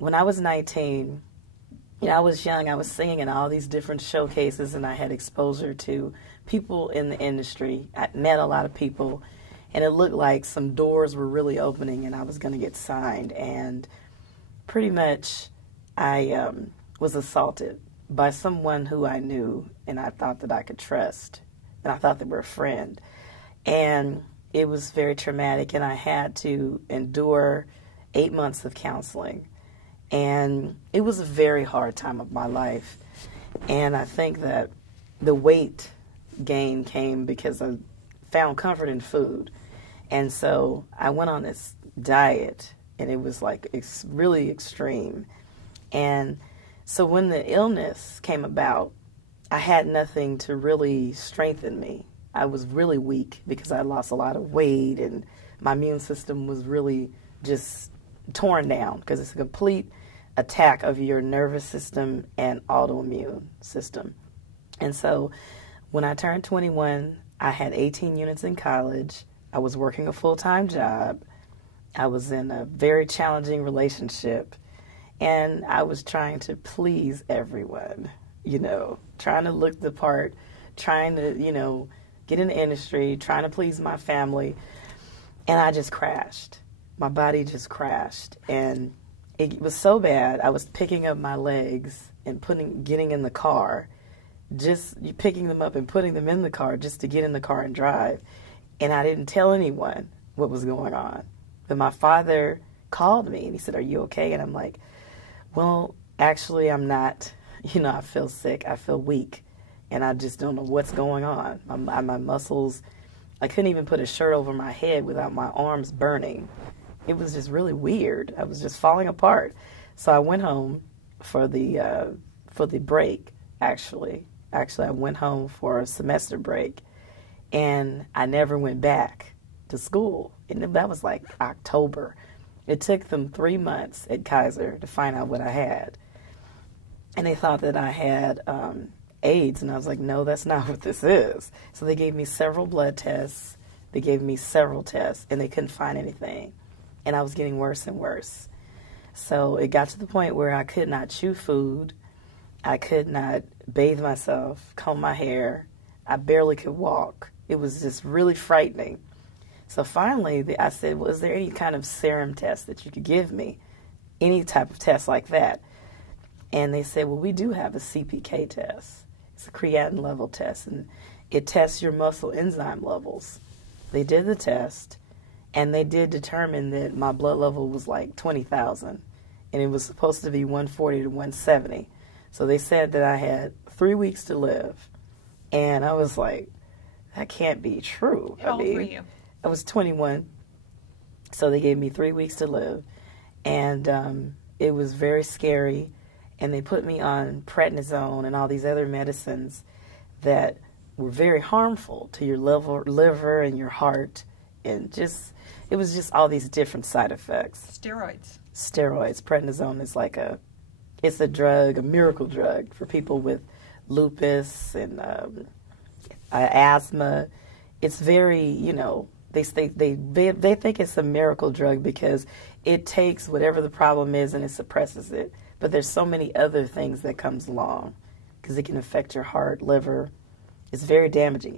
when I was 19, I was young. I was singing in all these different showcases, and I had exposure to people in the industry. I met a lot of people, and it looked like some doors were really opening, and I was going to get signed. And pretty much, I was assaulted by someone who I knew, and I thought that I could trust, and I thought they were a friend. And it was very traumatic, and I had to endure 8 months of counseling. And it was a very hard time of my life. And I think that the weight gain came because I found comfort in food. And so I went on this diet, and it was like it's really extreme. And so when the illness came about, I had nothing to really strengthen me. I was really weak because I lost a lot of weight, and my immune system was really just torn down because it's a complete attack of your nervous system and autoimmune system. And so when I turned 21, I had 18 units in college. I was working a full-time job. I was in a very challenging relationship, and I was trying to please everyone, trying to look the part, trying to, get in the industry, trying to please my family. And I just crashed. My body just crashed. And it was so bad, I was picking up my legs and getting in the car, just picking them up and putting them in the car just to get in the car and drive. And I didn't tell anyone what was going on. But my father called me and he said, "Are you okay?" And I'm like, "Well, actually, I'm not. I feel sick. I feel weak. And I just don't know what's going on. My muscles, I couldn't even put a shirt over my head without my arms burning. It was just really weird. I was just falling apart." So I went home for the break, actually. Actually, I went home for a semester break, and I never went back to school. And that was like October. It took them 3 months at Kaiser to find out what I had. And they thought that I had AIDS, and I was like, "No, that's not what this is." So they gave me several blood tests. They gave me several tests, and they couldn't find anything. And I was getting worse and worse. So it got to the point where I could not chew food. I could not bathe myself, comb my hair. I barely could walk. It was just really frightening. So finally, I said, "Well, is there any kind of serum test that you could give me? Any type of test like that?" And they said, "Well, we do have a CPK test. It's a creatinine level test, and it tests your muscle enzyme levels." They did the test, and they did determine that my blood level was like 20,000, and it was supposed to be 140 to 170. So they said that I had 3 weeks to live, and I was like, that can't be true. How old were you? I was 21, so they gave me 3 weeks to live, and it was very scary, and they put me on prednisone and all these other medicines that were very harmful to your liver and your heart, and it was just all these different side effects. Steroids. Prednisone is it's a drug, a miracle drug for people with lupus and asthma. It's very, they think it's a miracle drug because it takes whatever the problem is and it suppresses it. But there's so many other things that comes along because it can affect your heart, liver. It's very damaging.